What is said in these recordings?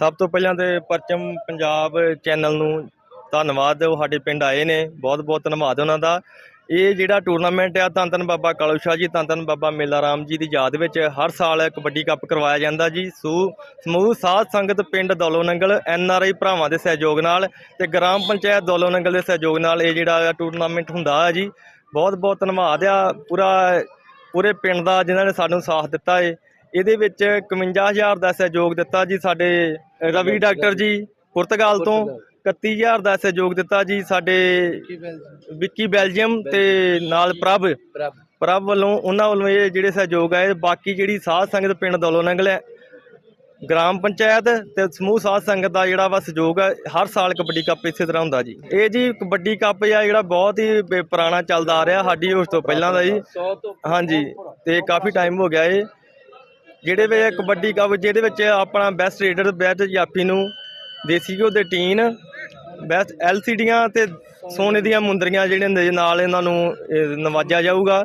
ਸਭ ਤੋਂ ਪਹਿਲਾਂ ਤੇ ਪਰਚਮ ਪੰਜਾਬ ਚੈਨਲ ਨੂੰ ਧੰਨਵਾਦ, ਉਹ ਸਾਡੇ ਪਿੰਡ ਆਏ ਨੇ, ਬਹੁਤ ਬਹੁਤ ਧੰਨਵਾਦ ਉਹਨਾਂ ਦਾ। ਇਹ ਜਿਹੜਾ ਟੂਰਨਾਮੈਂਟ ਆ, ਧੰਨ ਧੰਨ ਬਾਬਾ ਕਾਲੂ ਸ਼ਾਹ ਜੀ, ਧੰਨ ਧੰਨ ਬਾਬਾ ਮੇਲਾ ਰਾਮ ਜੀ ਦੀ ਯਾਦ ਵਿੱਚ ਹਰ ਸਾਲ ਕਬੱਡੀ ਕੱਪ ਕਰਵਾਇਆ ਜਾਂਦਾ ਜੀ। ਸੂ, ਸਮੂਹ ਸਾਧ ਸੰਗਤ ਪਿੰਡ ਦੌਲੋ ਨੰਗਲ, ਐਨ ਆਰ ਆਈ ਭਰਾਵਾਂ ਦੇ ਸਹਿਯੋਗ ਨਾਲ ਤੇ ਗ੍ਰਾਮ ਪੰਚਾਇਤ ਦੌਲੋ ਨੰਗਲ ਦੇ ਸਹਿਯੋਗ ਨਾਲ ਇਹ ਜਿਹੜਾ ਟੂਰਨਾਮੈਂਟ ਹੁੰਦਾ ਆ ਜੀ। ਬਹੁਤ ਬਹੁਤ ਧੰਨਵਾਦ ਆ, ਪੂਰਾ, ਪੂਰੇ ਪਿੰਡ ਦਾ ਜਿਨ੍ਹਾਂ ਨੇ ਸਾਨੂੰ ਸਾਥ ਦਿੱਤਾ ਏ। ਇਹਦੇ ਵਿੱਚ 51000 ਦਾ ਸਹਿਯੋਗ ਦਿੱਤਾ ਜੀ ਸਾਡੇ ਰਵੀ ਡਾਕਟਰ ਜੀ ਪੁਰਤਗਾਲ ਤੋਂ 31000 ਦਾ ਸਹਿਯੋਗ ਦਿੱਤਾ ਜੀ ਸਾਡੇ ਵਿੱਕੀ ਬੈਲਜੀਅਮ। ਤੇ ਨਾਲ ਪ੍ਰਭ। ਪ੍ਰਭ। ਵੱਲੋਂ ਉਹਨਾਂ ਵੱਲੋਂ ਇਹ ਜਿਹੜੇ ਸਹਿਯੋਗ ਆਏ ਬਾਕੀ ਜਿਹੜੀ ਸਾਧ ਸੰਗਤ ਪਿੰਡ ਦੌਲੋ ਨੰਗਲ ਹੈ ਗ੍ਰਾਮ ਪੰਚਾਇਤ ਤੇ ਸਮੂਹ ਸਾਧ ਸੰਗਤ ਦਾ ਜਿਹੜਾ ਵਾ ਸਹਿਯੋਗ ਹੈ ਹਰ ਸਾਲ ਕਬੱਡੀ ਕੱਪ ਇਸੇ ਤਰ੍ਹਾਂ ਹੁੰਦਾ ਜੀ। ਇਹ ਜੀ ਕਬੱਡੀ ਕੱਪ ਆ ਜਿਹੜਾ ਬਹੁਤ ਹੀ ਪੁਰਾਣਾ ਚੱਲਦਾ ਆ ਰਿਹਾ ਸਾਡੀ ਉਸ ਤੋਂ ਪਹਿਲਾਂ ਦਾ ਜੀ। ਹਾਂਜੀ ਤੇ ਕਾਫੀ ਟਾਈਮ ਹੋ ਗਿਆ ਇਹ ਜਿਹੜੇ ਵਿੱਚ ਕਬੱਡੀ ਕੱਪ ਜਿਹਦੇ ਵਿੱਚ ਆਪਣਾ ਬੈਸਟ ਰੇਡਰ ਬੈਸਟ ਜਾਫੀ ਨੂੰ, ਦੇਸੀ ਘਿਓ ਦੇ ਟੀਨ ਬੈਸਟ ਐਲਸੀਡੀਆਂ ਤੇ ਸੋਨੇ ਦੀਆਂ ਮੁੰਦਰੀਆਂ ਜਿਹੜੇ ਹੁੰਦੇ ਨਾਲ ਇਹਨਾਂ ਨੂੰ, ਇਹ ਨਵਾਜਿਆ ਜਾਊਗਾ।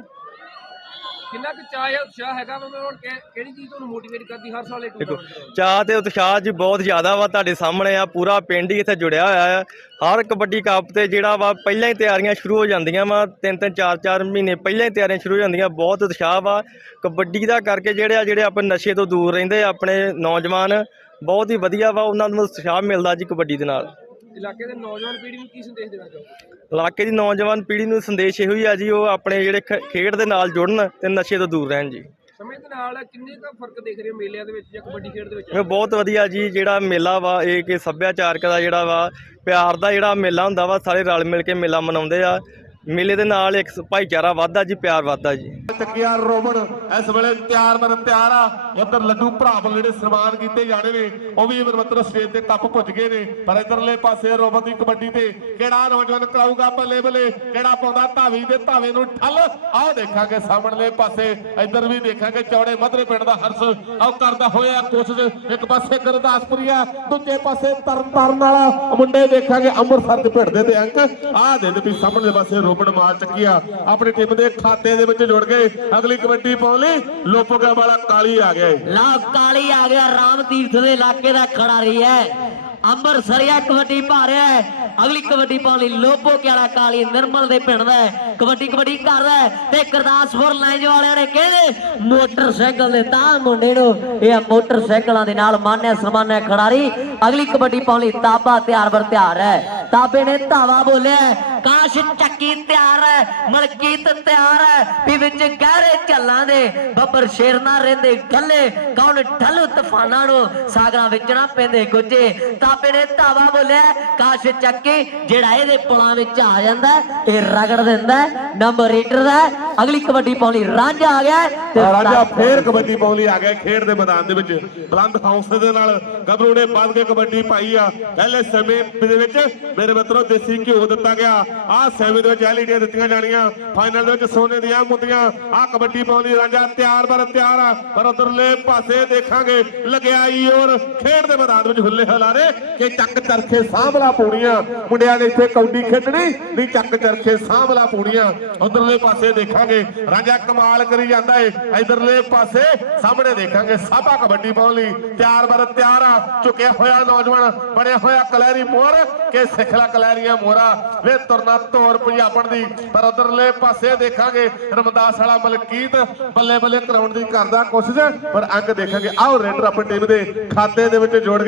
ਕਿੰਨਾ ਕੁ ਚਾਹ ਹੈ ਉਤਸ਼ਾਹ ਹੈਗਾ ਵਾ ਹੁਣ ਕਿ- ਕਿਹੜੀ ਚੀਜ਼ ਤੁਹਾਨੂੰ ਮੋਟੀਵੇਟ ਕਰਦੀ ਹਰ ਸਾਲ ਇਹ ਦੇਖੋ ਟੂਰਨਾਮੈਂਟ ਚਾਹ ਤੇ ਉਤਸ਼ਾਹ ਜੀ ਬਹੁਤ ਜ਼ਿਆਦਾ ਵਾ ਤੁਹਾਡੇ ਸਾਹਮਣੇ ਆ ਪੂਰਾ ਪਿੰਡ ਹੀ ਇੱਥੇ ਜੁੜਿਆ ਹੋਇਆ ਆ। ਹਰ ਕਬੱਡੀ ਕੱਪ ਤੇ ਜਿਹੜਾ ਵਾ ਪਹਿਲਾਂ ਹੀ ਤਿਆਰੀਆਂ ਸ਼ੁਰੂ ਹੋ ਜਾਂਦੀਆਂ ਵਾ ਤਿੰਨ ਤਿੰਨ ਚਾਰ ਚਾਰ ਮਹੀਨੇ ਪਹਿਲਾਂ ਹੀ ਤਿਆਰੀਆਂ ਸ਼ੁਰੂ ਹੋ ਜਾਂਦੀਆਂ ਬਹੁਤ ਉਤਸ਼ਾਹ ਵਾ। ਕਬੱਡੀ ਦਾ ਕਰਕੇ ਜਿਹੜੇ ਆ ਜਿਹੜੇ ਆਪਣੇ ਨਸ਼ੇ ਤੋਂ ਦੂਰ ਰਹਿੰਦੇ ਆ ਆਪਣੇ ਨੌਜਵਾਨ ਬਹੁਤ ਹੀ ਵਧੀਆ ਵਾ ਉਹਨਾਂ ਨੂੰ ਉਤਸ਼ਾਹ ਮਿਲਦਾ ਜੀ ਕਬੱਡੀ ਦੇ ਨਾਲ। ਇਲਾਕੇ ਦੇ ਨੌਜਵਾਨ ਪੀੜ੍ਹੀ ਨੂੰ ਕੀ ਸੰਦੇਸ਼ ਦੇਣਾ ਚਾਹੋ ਇਲਾਕੇ ਦੀ ਨੌਜਵਾਨ ਪੀੜ੍ਹੀ ਨੂੰ ਸੰਦੇਸ਼ ਇਹੋ ਹੀ ਆ ਜੀ ਉਹ ਆਪਣੇ ਜਿਹੜੇ ਖ- ਖੇਡ ਦੇ ਨਾਲ ਜੁੜਨ ਤੇ ਨਸ਼ੇ ਤੋਂ ਦੂਰ ਰਹਿਣ ਜੀ। ਸਮੇਂ ਦੇ ਨਾਲ ਕਿੰਨੇ ਕੁ ਫ਼ਰਕ ਦੇਖ ਰਹੇ ਹੋ ਮੇਲਿਆਂ ਦੇ ਵਿੱਚ ਜਾਂ ਕਬੱਡੀ ਖੇਡ ਦੇ ਵਿੱਚ? ਇਹ ਬਹੁਤ ਵਧੀਆ ਜੀ ਜਿਹੜਾ ਮੇਲਾ ਵਾ ਇਹ ਕਿ ਸੱਭਿਆਚਾਰਕ ਦਾ ਜਿਹੜਾ ਵਾ ਪਿਆਰ ਦਾ ਜਿਹੜਾ ਮੇਲਾ ਹੁੰਦਾ ਵਾ ਸਾਰੇ ਰਲ ਮਿਲ ਕੇ ਮੇਲਾ ਮਨਾਉਂਦੇ ਆ। ਮੇਲੇ ਦੇ ਨਾਲ ਇੱਕ ਭਾਈਚਾਰਾ ਵੱਧਦਾ ਜੀ, ਪਿਆਰ ਵੱਧਦਾ ਜੀ। ਚੱਕਿਆ ਰੋਬਨ ਇਸ ਵੇਲੇ ਤਿਆਰ ਬਰਨ ਤਿਆਰ ਆ। ਉਧਰ ਲੱਡੂ ਭਰਾ ਜਿਹੜੇ ਸਨਮਾਨ ਕੀਤੇ ਜਾਣੇ ਨੇ, ਉਹ ਵੀ ਮਤਲਬ ਸਟੇਜ ਤੇ ਕੱਪ ਪੁੱਜ ਗਏ ਨੇ। ਪਰ ਇਧਰਲੇ ਪਾਸੇ ਰੋਬਨ ਦੀ ਕਬੱਡੀ ਤੇ ਕਿਹੜਾ ਨੌਜਵਾਨ ਕਰਾਊਗਾ ਬੱਲੇ ਬੱਲੇ, ਕਿਹੜਾ ਪਾਉਂਦਾ ਧਾਵੀ ਦੇ ਧਾਵੇ ਨੂੰ ਠੱਲ? ਆਹ ਦੇਖਾਂਗੇ ਸਾਹਮਣੇ ਪਾਸੇ, ਇਧਰ ਵੀ ਦੇਖਾਂਗੇ ਚੌੜੇ ਮਧਰੇ ਪਿੰਡ ਦਾ ਹਰਸ। ਆਹ ਕਰਦਾ ਹੋਇਆ ਕੋਸ਼ਿਸ਼, ਇੱਕ ਪਾਸੇ ਗੁਰਦਾਸਪੁਰੀਆ, ਦੂਜੇ ਪਾਸੇ ਤਰਨਤਾਰਨ ਵਾਲਾ। ਮੁੰਡੇ ਦੇਖਾਂਗੇ ਅੰਮ੍ਰਿਤਸਰ ਦੇ ਭਿੜਦੇ ਤੇ ਅੰਕ। ਆਹ ਦੇ ਦੇ ਵੀ ਸਾਹਮਣੇ ਪਾਸੇ ਰੋਬਨ ਮਾਰ ਚੱਕਿਆ ਆਪਣੀ ਟੀਮ ਦੇ ਖਾਤੇ ਦੇ ਵਿੱਚ ਜੁੜ ਗਏ। ਅਗਲੀ ਕਬੱਡੀ ਪਾਉਣ ਲਈ ਲੋਪੋਗਾ ਵਾਲਾ ਕਾਲੀ ਆ ਗਿਆ ਏ। ਲਾ ਕਾਲੀ ਆ ਗਿਆ। ਰਾਮ ਤੀਰਥ ਦੇ ਇਲਾਕੇ ਦਾ ਖੜਾ ਰਹੀ ਹੈ। ਅੰਮ੍ਰਿਤਸਰੀਆ ਕਬੱਡੀ ਭਾਰਿਆ ਅਗਲੀ ਕਬੱਡੀ ਪਾਉਣ ਲਈ ਲੋਪੋ ਕਿਆਲਾ ਕਾਲੀ ਨਿਰਮਲ ਦੇ ਪਿੰਡ ਦਾ ਕਬੱਡੀ ਕਬੱਡੀ ਕਰਦਾ ਤੇ ਗੁਰਦਾਸਪੁਰ ਲਾਈਨ ਵਾਲਿਆਂ ਨੇ ਕਹਿੰਦੇ ਮੋਟਰਸਾਈਕਲ ਦੇ ਤਾਂ ਮੁੰਡੇ ਨੂੰ ਇਹ ਮੋਟਰਸਾਈਕਲਾਂ ਦੇ ਨਾਲ ਮਾਨਿਆ ਸਨਮਾਨਿਆ ਖਿਡਾਰੀ। ਅਗਲੀ ਕਬੱਡੀ ਪਾਉਣ ਲਈ ਤਾਬਾ ਤਿਆਰ ਬਰ ਤਿਆਰ ਹੈ। ਤਾਬੇ ਨੇ ਧਾਵਾ ਬੋਲਿਆ ਕਾਸ਼ ਚੱਕੀ ਤਿਆਰ ਹੈ, ਮਲਕੀਤ ਤਿਆਰ ਹੈ। ਵੀ ਵਿੱਚ ਗਹਿਰੇ ਝੱਲਾਂ ਦੇ ਬੱਬਰ ਸ਼ੇਰ ਨਾ ਰਹਿੰਦੇ ਗੱਲੇ। ਕੌਣ ਢਲੂ ਤੂਫਾਨਾਂ ਨੂੰ ਸਾਗਰਾਂ ਵਿੱਚ ਪੈਂਦੇ ਗੁੱਜੇ ਤਾਪੇ ਨੇ ਧਾਵਾ ਬੋਲਿਆ, ਕਾਸ਼ ਚੱਕੀ, ਜਿਹੜਾ ਇਹਦੇ ਪੁਲਾਂ ਵਿੱਚ ਆ ਜਾਂਦਾ, ਇਹ ਰਗੜ ਦਿੰਦਾ ਨੰਬਰ ਰੀਡਰ ਦਾ ਅਗਲੀ ਕਬੱਡੀ ਪਾਉਣੀ ਰਾਂਝਾ ਆ ਗਿਆ ਤੇ ਰਾਜਾ ਫੇਰ ਕਬੱਡੀ ਪਾਉਣ ਲਈ ਆ ਗਿਆ ਖੇਡ ਦੇ ਮੈਦਾਨ ਦੇ ਵਿੱਚ। ਬਲੰਦ ਹੌਸਲੇ ਦੇ ਨਾਲ ਗੱਭਰੂ ਨੇ ਵੱਧ ਕੇ ਕਬੱਡੀ ਪਾਈ ਆ। ਪਹਿਲੇ ਸਮੇਂ ਦੇ ਵਿੱਚ ਮੇਰੇ ਮਿੱਤਰੋ ਦੇਸੀ ਘਿਓ ਦਿੱਤਾ ਗਿਆ। ਆਹ ਸੈਮੀ ਦੇ ਵਿੱਚ ਐਲਈਡੀਆਂ ਦਿੱਤੀਆਂ ਜਾਣੀਆਂ। ਫਾਈਨਲ ਦੇ ਵਿੱਚ ਸੋਨੇ ਦੀਆਂ ਮੁੰਦੀਆਂ। ਆਹ ਕਬੱਡੀ ਪਾਉਣ ਲਈ ਰਾਜਾ ਤਿਆਰ ਬਰ ਤਿਆਰ ਆ। ਪਰ ਉਧਰਲੇ ਪਾਸੇ ਦੇਖਾਂਗੇ ਲੱਗਿਆ ਈ ਔਰ ਖੇਡ ਦੇ ਮੈਦਾਨ ਵਿੱਚ ਹੁੱਲੇ ਹਲਾਰੇ ਕਿ ਚੱਕ ਚਰਖੇ ਸਾਂਭਲਾ ਪੂਣੀਆਂ ਮੁੰਡਿਆਂ ਨੇ ਇੱਥੇ ਕੌਡੀ ਖੇਡਣੀ ਨਹੀਂ ਚੱਕ ਚਰਖੇ ਸਾਂਭਲਾ ਪੂਣੀਆਂ ਉਧਰਲੇ ਪਾਸੇ ਦੇਖਾਂਗੇ। ਰਾਜਾ ਕਮਾਲ ਕਰੀ ਜਾਂਦਾ ਏ। ਇਧਰਲੇ ਪਾਸੇ ਸਾਹਮਣੇ ਦੇਖਾਂਗੇ। ਸਾਬਾ ਕਬੱਡੀ ਪਾਉਣ ਲਈ। ਤਿਆਰ ਬਰ ਤਿਆਰ ਆ। ਝੁਕਿਆ ਹੋਇਆ ਨੌਜਵਾਨ, ਬਣਿਆ ਹੋਇਆ ਕਲੈਰੀ ਮੋਹਰ ਕਿ ਸਿਖਲਾ ਕਲੈਰੀਆਂ ਮੋਹਰਾ ਵੇ ਤੁਰਨਾ ਤੋਰ ਪੰਜਾਬਣ ਦੀ। ਪਰ ਉਧਰਲੇ ਪਾਸੇ ਦੇਖਾਂਗੇ ਰਮਦਾਸ ਵਾਲਾ ਮਲਕੀਤ। ਬੱਲੇ ਬੱਲੇ ਕਰਾਉਣ ਦੀ ਕਰਦਾ ਕੋਸ਼ਿਸ਼। ਪਰ ਅੰਗ ਦੇਖਾਂਗੇ। ਆਓ ਰੇਡਰ ਆਪਣੀ ਟੀਮ ਦੇ ਖਾਤੇ ਦੇ ਵਿੱਚ ਜੋੜ